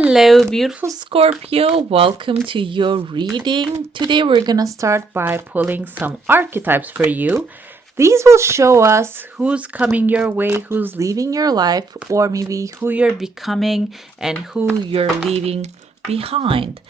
Hello, beautiful Scorpio. Welcome to your reading. Today we're going to start by pulling some archetypes for you. These will show us who's coming your way, who's leaving your life, or maybe who you're becoming and who you're leaving behind.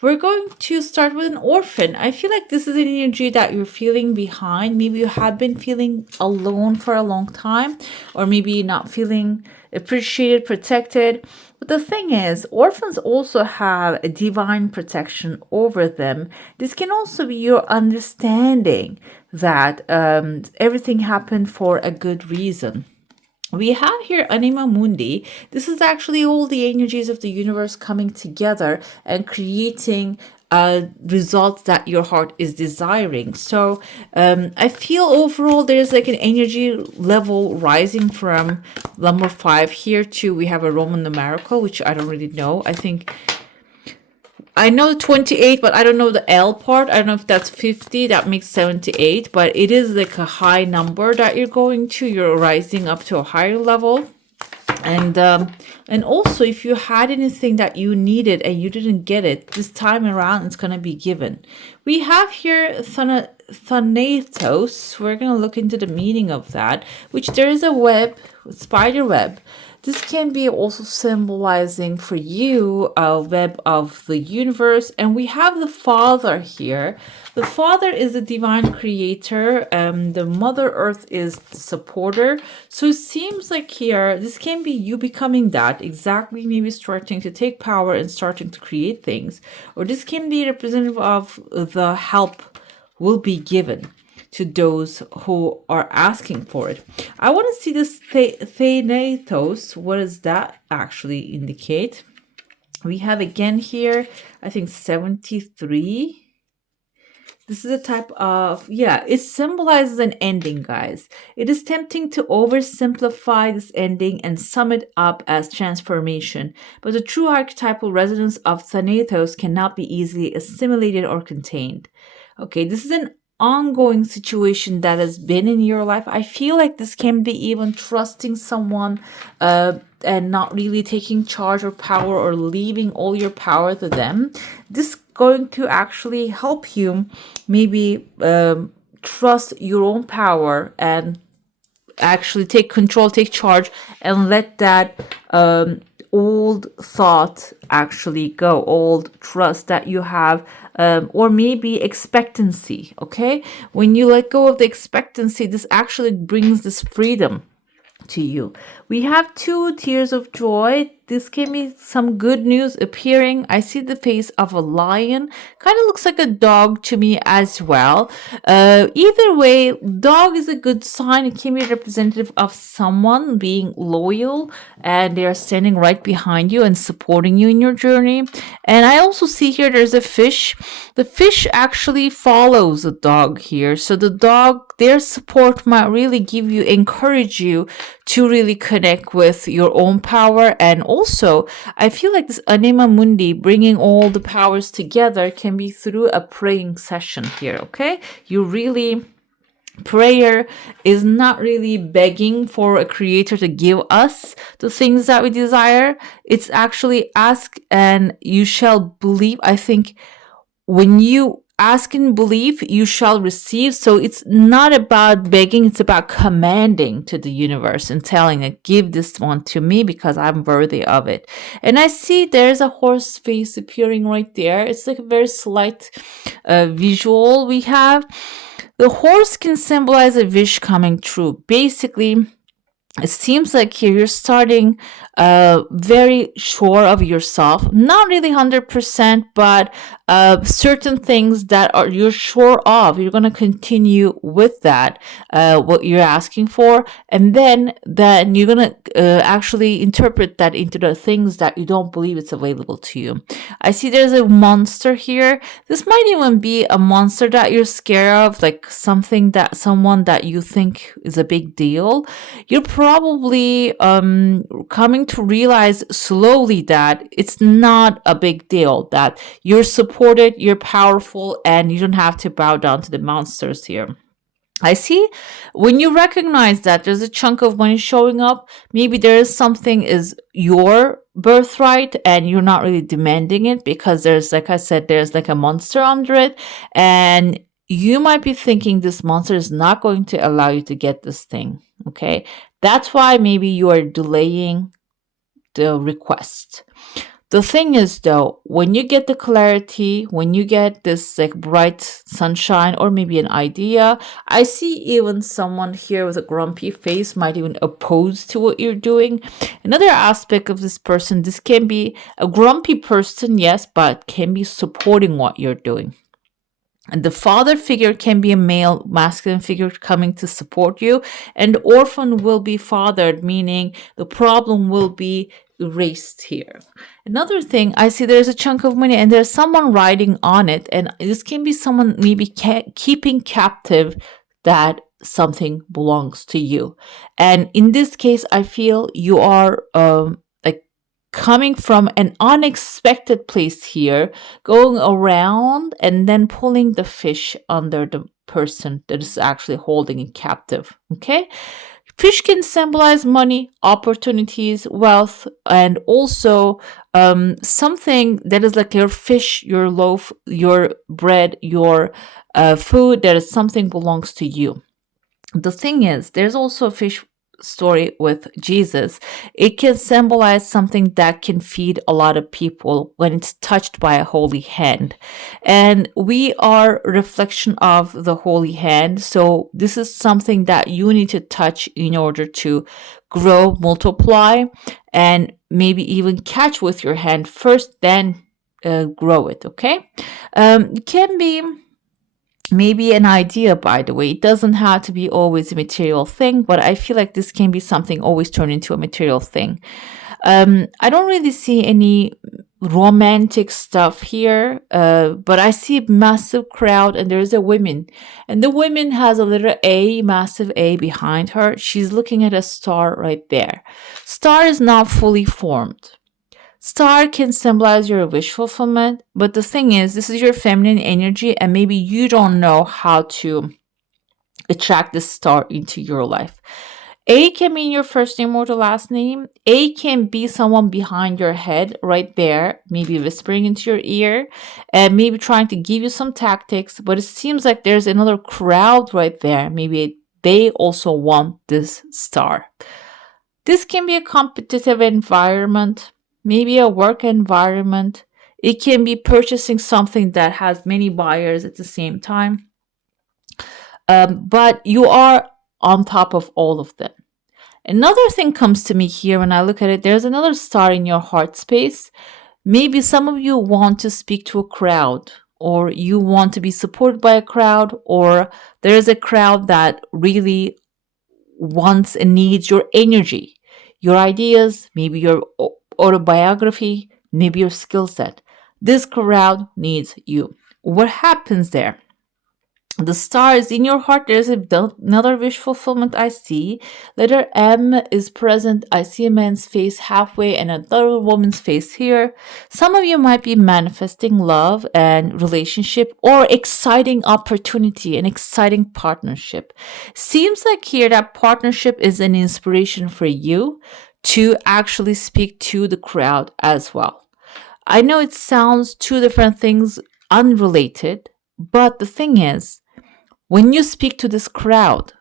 We're going to start with an orphan. I feel like this is an energy that you're feeling behind. Maybe you have been feeling alone for a long time, or maybe not feeling appreciated, protected. But the thing is, orphans also have a divine protection over them. This can also be your understanding that everything happened for a good reason. We have here Anima Mundi. This is actually all the energies of the universe coming together and creating a result that your heart is desiring. So I feel overall there's like an energy level rising from number 5 here to we have a Roman numerical, which I don't really know. I know 28, but I don't know the L part. I don't know if that's 50. That makes 78, but it is like a high number that you're going to. You're rising up to a higher level. And also, if you had anything that you needed and you didn't get it, this time around, it's going to be given. We have here Thanatos. We're going to look into the meaning of that, which there is a web, spider web. This can be also symbolizing for you a web of the universe. And we have the Father here. The Father is the divine creator. The Mother Earth is the supporter. So it seems like here, this can be you becoming that, exactly maybe starting to take power and starting to create things. Or this can be representative of the help will be given to those who are asking for it. I want to see this Thanatos. What does that actually indicate? We have again here, I think 73. This is a type of, it symbolizes an ending, guys. It is tempting to oversimplify this ending and sum it up as transformation, but the true archetypal resonance of Thanatos cannot be easily assimilated or contained. Okay, this is an ongoing situation that has been in your life. I feel like this can be even trusting someone and not really taking charge or power or leaving all your power to them. This going to actually help you maybe trust your own power and actually take control, take charge, and let that old thought actually go, old trust that you have, or maybe expectancy. Okay, when you let go of the expectancy, this actually brings this freedom to you. We have 2 tears of joy. This can be some good news appearing. I see the face of a lion. Kind of looks like a dog to me as well. Either way, dog is a good sign. It can be representative of someone being loyal and they are standing right behind you and supporting you in your journey. And I also see here there's a fish. The fish actually follows the dog here. So the dog, their support might really encourage you to really connect with your own power. And also, I feel like this Anima Mundi, bringing all the powers together, can be through a praying session here, okay? Prayer is not really begging for a creator to give us the things that we desire. It's actually ask and you shall believe. I think when you ask and believe, you shall receive. So it's not about begging, it's about commanding to the universe and telling it, give this one to me because I'm worthy of it. And I see there's a horse face appearing right there. It's like a very slight visual we have. The horse can symbolize a wish coming true. Basically, it seems like here you're starting very sure of yourself, not really 100%, but certain things that you're sure of, you're going to continue with that, what you're asking for, and then you're going to actually interpret that into the things that you don't believe it's available to you. I see there's a monster here. This might even be a monster that you're scared of, like someone that you think is a big deal. You're probably coming to realize slowly that it's not a big deal, that you're supported, you're powerful, and you don't have to bow down to the monsters here. I see when you recognize that there's a chunk of money showing up, maybe there is something is your birthright and you're not really demanding it because there's, like I said, there's like a monster under it. And you might be thinking this monster is not going to allow you to get this thing. Okay. That's why maybe you are delaying the request. The thing is, though, when you get the clarity, when you get this like bright sunshine or maybe an idea, I see even someone here with a grumpy face might even oppose to what you're doing. Another aspect of this person, this can be a grumpy person, yes, but can be supporting what you're doing. And the father figure can be a male, masculine figure coming to support you. And orphan will be fathered, meaning the problem will be erased here. Another thing, I see there's a chunk of money and there's someone riding on it. And this can be someone maybe keeping captive that something belongs to you. And in this case, I feel you are like coming from an unexpected place here, going around and then pulling the fish under the person that is actually holding it captive. Okay. Fish can symbolize money, opportunities, wealth, and also something that is like your fish, your loaf, your bread, your food, that is something belongs to you. The thing is, there's also a fish story with Jesus. It can symbolize something that can feed a lot of people when it's touched by a holy hand. And we are a reflection of the holy hand. So this is something that you need to touch in order to grow, multiply, and maybe even catch with your hand first, then grow it. Okay. It can be maybe an idea, by the way. It doesn't have to be always a material thing, but I feel like this can be something always turned into a material thing. I don't really see any romantic stuff here, but I see a massive crowd and there's a woman. And the woman has a little A, massive A behind her. She's looking at a star right there. Star is not fully formed. Star can symbolize your wish fulfillment, but the thing is, this is your feminine energy, and maybe you don't know how to attract this star into your life. A can mean your first name or the last name. A can be someone behind your head right there, maybe whispering into your ear and maybe trying to give you some tactics, but it seems like there's another crowd right there. Maybe they also want this star. This can be a competitive environment, maybe a work environment. It can be purchasing something that has many buyers at the same time. But you are on top of all of them. Another thing comes to me here when I look at it. There's another star in your heart space. Maybe some of you want to speak to a crowd, or you want to be supported by a crowd, or there's a crowd that really wants and needs your energy, your ideas, maybe your autobiography, maybe your skill set. This crowd needs you. What happens there? The stars in your heart, there's another wish fulfillment I see. Letter M is present. I see a man's face halfway and another woman's face here. Some of you might be manifesting love and relationship or exciting opportunity and exciting partnership. Seems like here that partnership is an inspiration for you to actually speak to the crowd as well. I know it sounds two different things, unrelated, but the thing is, when you speak to this crowd,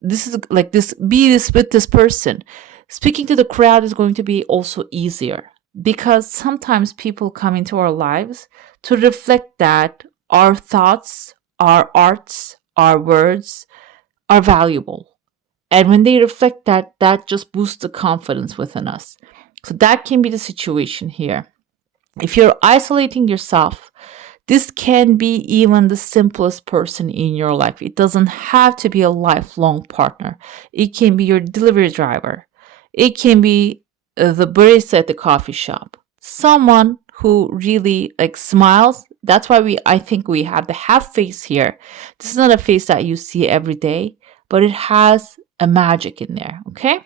this is like this, be this with this person. Speaking to the crowd is going to be also easier because sometimes people come into our lives to reflect that our thoughts, our arts, our words are valuable. And when they reflect that, that just boosts the confidence within us. So that can be the situation here. If you're isolating yourself, this can be even the simplest person in your life. It doesn't have to be a lifelong partner. It can be your delivery driver. It can be the barista at the coffee shop. Someone who really like smiles. That's why I think we have the half face here. This is not a face that you see every day, but it has a magic in there. Okay.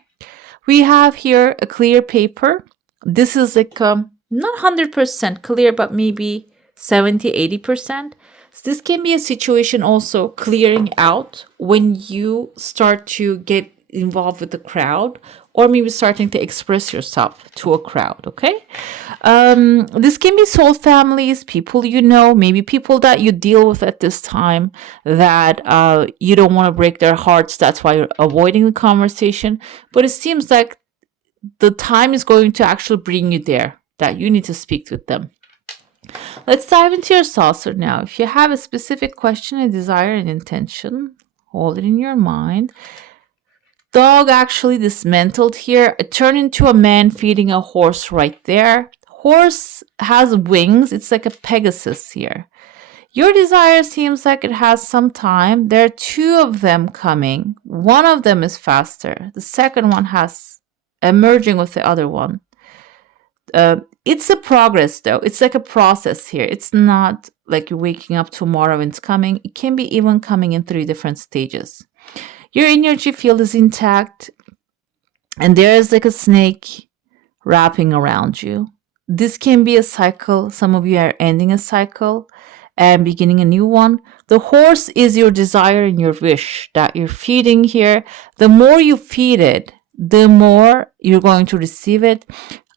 We have here a clear paper. This is like not 100% clear, but maybe 70-80%. So this can be a situation also clearing out when you start to get involved with the crowd, or maybe starting to express yourself to a crowd. Okay, this can be soul families, people you know, maybe people that you deal with at this time that you don't want to break their hearts. That's why you're avoiding the conversation. But it seems like the time is going to actually bring you there, that you need to speak with them. Let's dive into your saucer now. If you have a specific question, a desire, an intention, hold it in your mind. Dog actually dismantled here. It turned into a man feeding a horse right there. Horse has wings. It's like a Pegasus here. Your desire seems like it has some time. There are two of them coming. One of them is faster. The second one has emerging with the other one. It's a progress though. It's like a process here. It's not like you're waking up tomorrow and it's coming. It can be even coming in 3 different stages. Your energy field is intact, and there is like a snake wrapping around you. This can be a cycle. Some of you are ending a cycle and beginning a new one. The horse is your desire and your wish that you're feeding here. The more you feed it, the more you're going to receive it.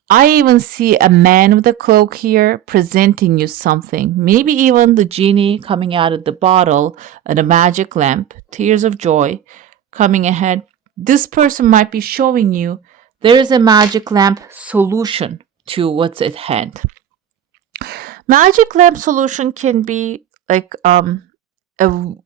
I even see a man with a cloak here presenting you something. Maybe even the genie coming out of the bottle and a magic lamp, tears of joy coming ahead. This person might be showing you there is a magic lamp solution to what's at hand. Magic lamp solution can be like a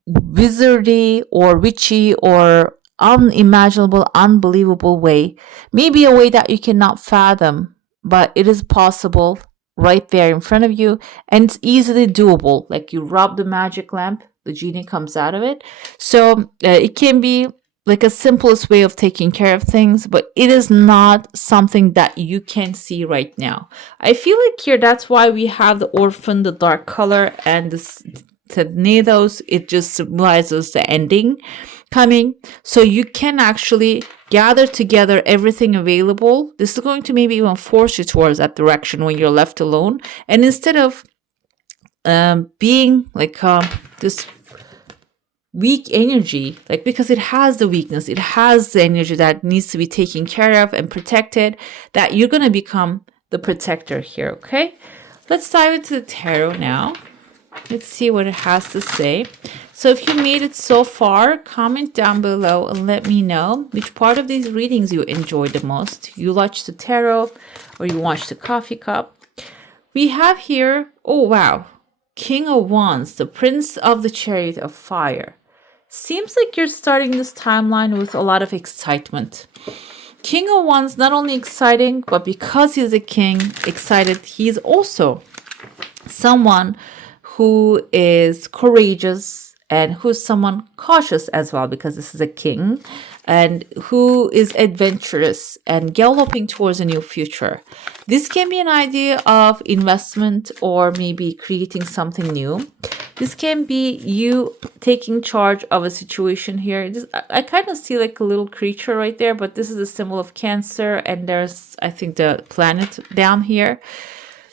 wizardy or witchy or unimaginable, unbelievable way. Maybe a way that you cannot fathom, but it is possible right there in front of you, and it's easily doable. Like you rub the magic lamp, the genie comes out of it. So it can be like a simplest way of taking care of things, but it is not something that you can see right now. I feel like here that's why we have the orphan, the dark color, and the tornadoes. It just symbolizes the ending coming. So you can actually gather together everything available. This is going to maybe even force you towards that direction when you're left alone. And instead of being like this weak energy, like because it has the weakness, it has the energy that needs to be taken care of and protected, that you're going to become the protector here. Okay, let's dive into the tarot now. Let's see what it has to say. So if you made it so far, comment down below and let me know which part of these readings you enjoyed the most. You watched the tarot or you watched the coffee cup. We have here, oh wow, King of Wands, the Prince of the Chariot of Fire. Seems like you're starting this timeline with a lot of excitement. King of Wands, not only exciting, but because he's a king, excited, he's also someone who is courageous and who's someone cautious as well, because this is a king, and who is adventurous and galloping towards a new future. This can be an idea of investment or maybe creating something new. This can be you taking charge of a situation here. I kind of see like a little creature right there, but this is a symbol of Cancer, and there's, I think, the planet down here.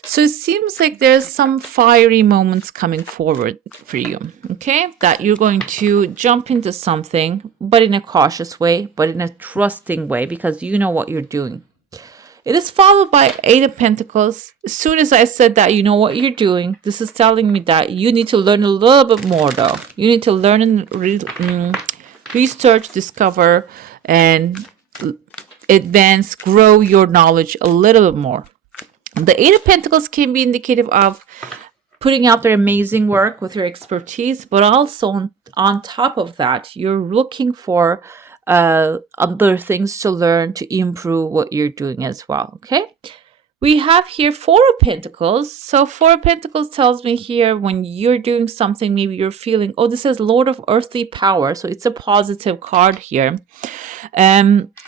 So it seems like there's some fiery moments coming forward for you, okay? That you're going to jump into something, but in a cautious way, but in a trusting way, because you know what you're doing. It is followed by 8 of Pentacles. As soon as I said that you know what you're doing, this is telling me that you need to learn a little bit more though. You need to learn and research, discover, and advance, grow your knowledge a little bit more. The 8 of Pentacles can be indicative of putting out their amazing work with your expertise, but also on top of that, you're looking for other things to learn to improve what you're doing as well, okay? We have here 4 of Pentacles. So 4 of Pentacles tells me here when you're doing something, maybe you're feeling, oh, this is Lord of Earthly Power. So it's a positive card here.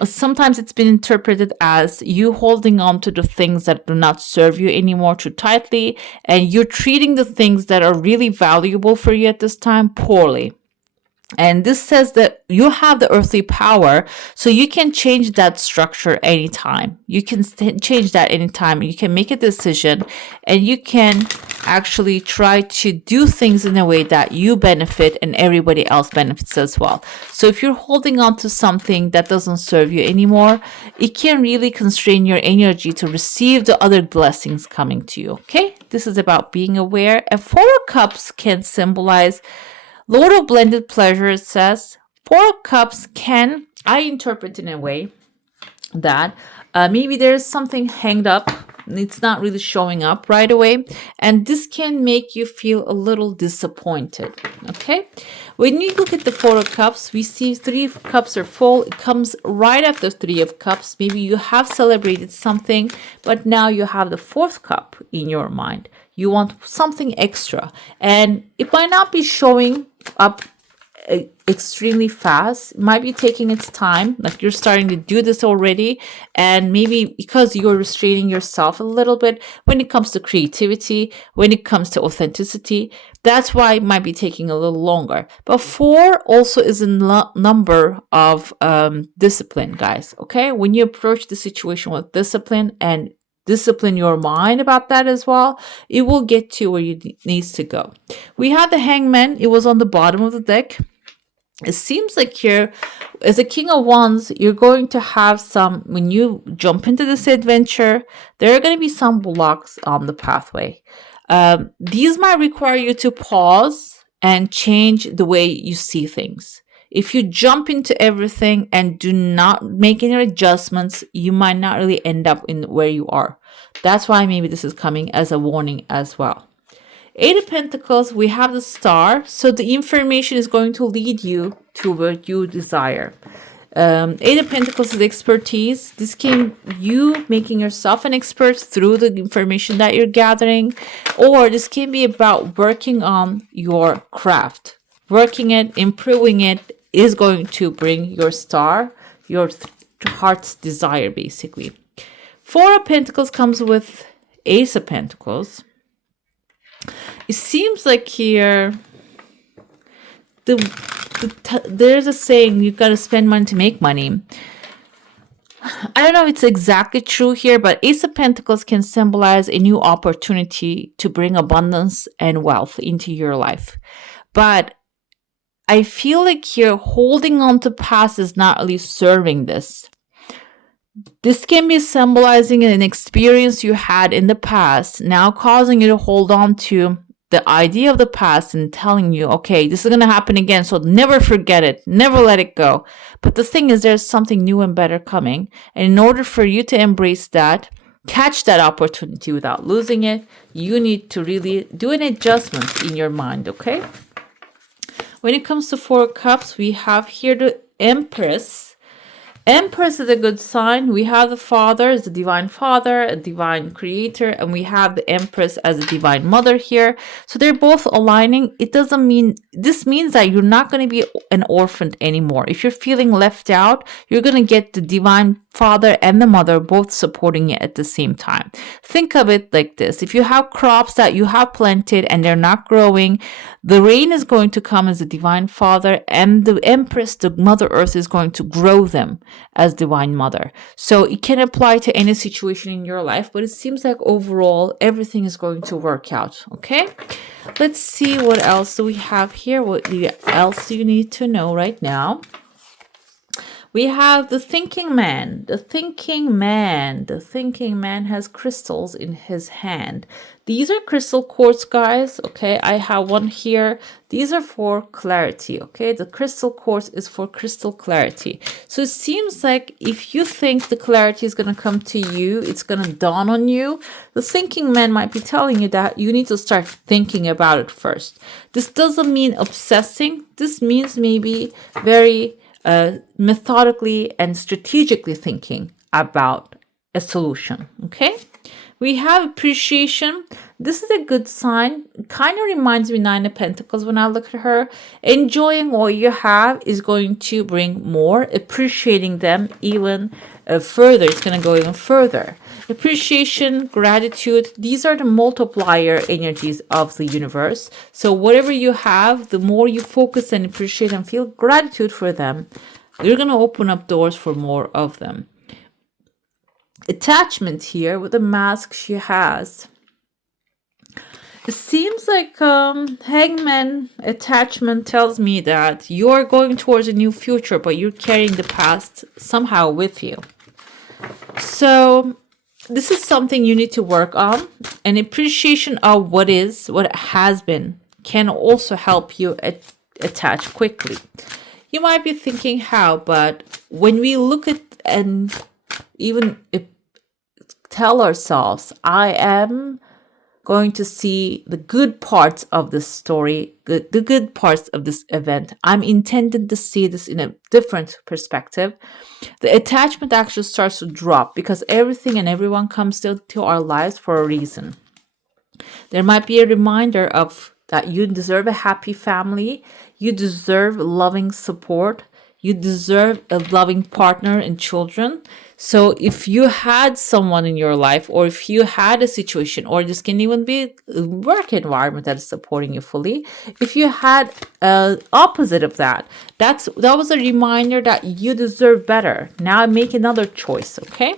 Sometimes it's been interpreted as you holding on to the things that do not serve you anymore too tightly, and you're treating the things that are really valuable for you at this time poorly. And this says that you have the earthly power, so you can change that structure anytime. You can change that anytime. You can make a decision, and you can actually try to do things in a way that you benefit and everybody else benefits as well. So if you're holding on to something that doesn't serve you anymore, it can really constrain your energy to receive the other blessings coming to you. Okay? This is about being aware. And Four of Cups can symbolize Lord of Blended Pleasure. It says Four of Cups can, I interpret in a way that maybe there's something hanged up. It's not really showing up right away. And this can make you feel a little disappointed. Okay. When you look at the Four of Cups, we see Three of Cups are full. It comes right after Three of Cups. Maybe you have celebrated something, but now you have the fourth cup in your mind. You want something extra. And it might not be showing up extremely fast. It might be taking its time, like you're starting to do this already, and maybe because you're restraining yourself a little bit when it comes to creativity, when it comes to authenticity, that's why it might be taking a little longer. But four also is a number of discipline, guys. Okay, when you approach the situation with discipline and discipline your mind about that as well, it will get to where you needs to go. We had the Hangman. It was on the bottom of the deck. It seems like here, as a King of Wands, you're going to have some, when you jump into this adventure, there are going to be some blocks on the pathway. These might require you to pause and change the way you see things. If you jump into everything and do not make any adjustments, you might not really end up in where you are. That's why maybe this is coming as a warning as well. Eight of Pentacles, we have the Star. So the information is going to lead you to what you desire. Eight of Pentacles is expertise. This can you making yourself an expert through the information that you're gathering. Or this can be about working on your craft. Working it, improving it is going to bring your star, your heart's desire, basically. Four of Pentacles comes with Ace of Pentacles. It seems like here there's a saying, you got to spend money to make money. I don't know if it's exactly true here, but Ace of Pentacles can symbolize a new opportunity to bring abundance and wealth into your life. But I feel like here holding on to past is not really serving this. This can be symbolizing an experience you had in the past, now causing you to hold on to the idea of the past and telling you, okay, this is going to happen again, so never forget it, never let it go. But the thing is, there's something new and better coming. And in order for you to embrace that, catch that opportunity without losing it, you need to really do an adjustment in your mind, okay? When it comes to Four of Cups, we have here the Empress. Empress is a good sign. We have the Father as the divine father, a divine creator, and we have the Empress as a divine mother here. So they're both aligning. It doesn't mean, this means that you're not going to be an orphan anymore. If you're feeling left out, you're going to get the divine father and the mother both supporting it at the same time. Think of it like this. If you have crops that you have planted and they're not growing, the rain is going to come as a divine father, and the Empress, the Mother Earth, is going to grow them as divine mother. So it can apply to any situation in your life, but it seems like overall everything is going to work out. Okay, let's see what else do we have here. What else do you need to know right now? We have the thinking man. The thinking man. The thinking man has crystals in his hand. These are crystal quartz, guys. Okay, I have one here. These are for clarity. Okay, the crystal quartz is for crystal clarity. So it seems like if you think the clarity is going to come to you, it's going to dawn on you, the thinking man might be telling you that you need to start thinking about it first. This doesn't mean obsessing. This means maybe very methodically and strategically thinking about a solution. Okay, We have appreciation. This is a good sign. Kind of reminds me Nine of Pentacles when I look at her. Enjoying what you have is going to bring more. Appreciating them even further. It's going to go even further. Appreciation, gratitude, these are the multiplier energies of the universe. So whatever you have, the more you focus and appreciate and feel gratitude for them, you're going to open up doors for more of them. Attachment here with the mask she has. It seems like Hangman attachment tells me that you're going towards a new future, but you're carrying the past somehow with you. So this is something you need to work on. An appreciation of what has been, can also help you attach quickly. You might be thinking how, but when we look at and even tell ourselves, I am going to see the good parts of this story, the good parts of this event. I'm intended to see this in a different perspective. The attachment actually starts to drop because everything and everyone comes to our lives for a reason. There might be a reminder of that you deserve a happy family, you deserve loving support, you deserve a loving partner and children. So if you had someone in your life, or if you had a situation, or this can even be a work environment that is supporting you fully, if you had opposite of that, that was a reminder that you deserve better. Now make another choice, okay?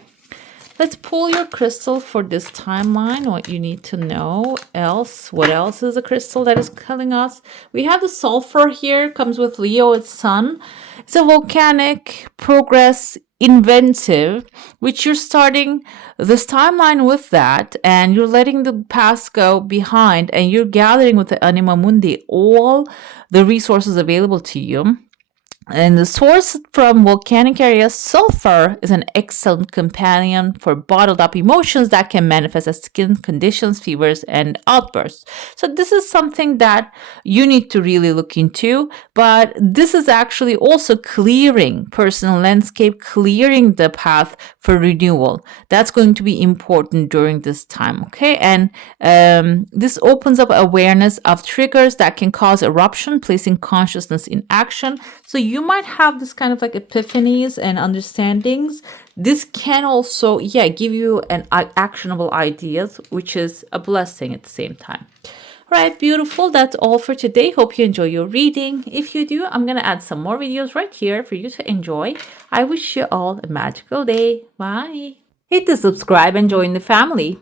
Let's pull your crystal for this timeline, what you need to know else. What else is a crystal that is telling us? We have the sulfur here, comes with Leo, its sun. It's a volcanic, progress, inventive, which you're starting this timeline with that, and you're letting the past go behind, and you're gathering with the Anima Mundi all the resources available to you. And the source from volcanic areas, sulfur is an excellent companion for bottled up emotions that can manifest as skin conditions, fevers, and outbursts. So this is something that you need to really look into, but this is actually also clearing personal landscape, clearing the path for renewal. That's going to be important during this time, okay? And this opens up awareness of triggers that can cause eruption, placing consciousness in action. So you might have this kind of like epiphanies and understandings. This can also, give you an actionable ideas, which is a blessing at the same time. All right, beautiful. That's all for today. Hope you enjoy your reading. If you do, I'm going to add some more videos right here for you to enjoy. I wish you all a magical day. Bye. Hit the subscribe and join the family.